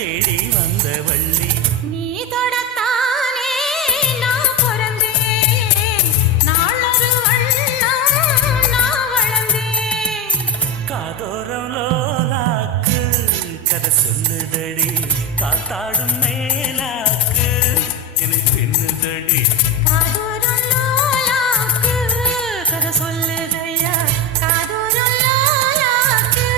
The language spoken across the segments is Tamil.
தேடி வந்த வள்ளி நீ தொடத்தானே நான் பிறந்தேன் நாளொரு வண்ணம் நான் வளர்ந்தேன் காதோரம் லோலாக்கு கதை சொல்லுதடி காத்தாடும் மேலாக்கு என்னை பின்னுதடி காதோரம் லோலாக்கு கதை சொல்லுதையா காதோரம் லோலாக்கு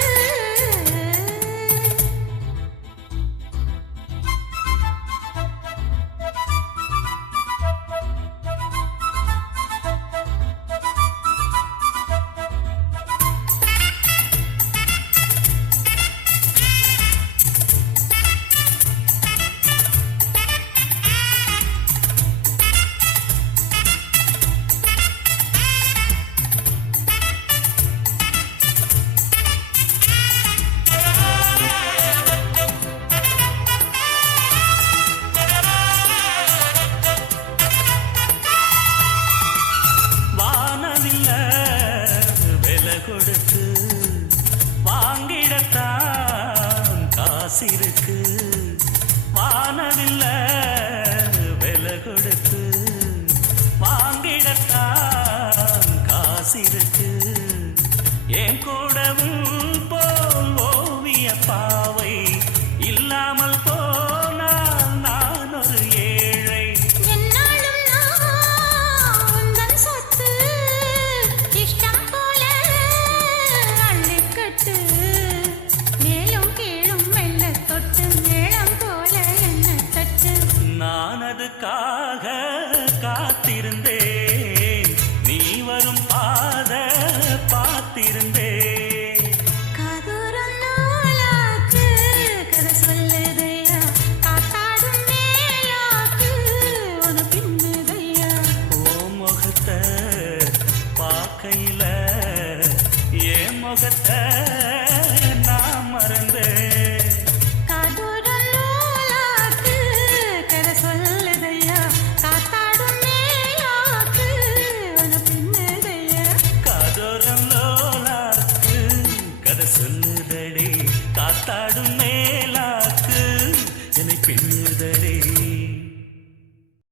வானவில்ல விலை கொடுத்து வாங்கிடத்தான் காசிருக்கு வானவில்ல விலை கொடுத்து வாங்கிடத்தான் காசிருக்கு என் கூடவும் போல் ஓவிய பாவை இல்லாமல் போனால் நான் ஒரு ஏழை என்னாலும் நான் உந்தன் சொத்து இஷ்டம் போல அள்ளிக்கட்டு மேலும் கீழும் மெல்ல தொட்டு மேளம் போல என்ன தட்டு நான் அதுக்காக காத்திருந்தேன் நீ வரும் பாத பார்த்திருந்தேன் காதோரம் லோலாக்கு கதை சொல்லுதையா காத்தாடும் மேலாக்கு உன பின்னுதையா ஓ முகத்தை பார்க்கையில என் முகத்தை நான் மறந்தேன் காதோரம் லோலாக்கு கதை சொல்லுதையா காத்தாடும் மேலாக்கு உன பின்னுதையா காதோரம் லோலாக்கு கதை சொல்லு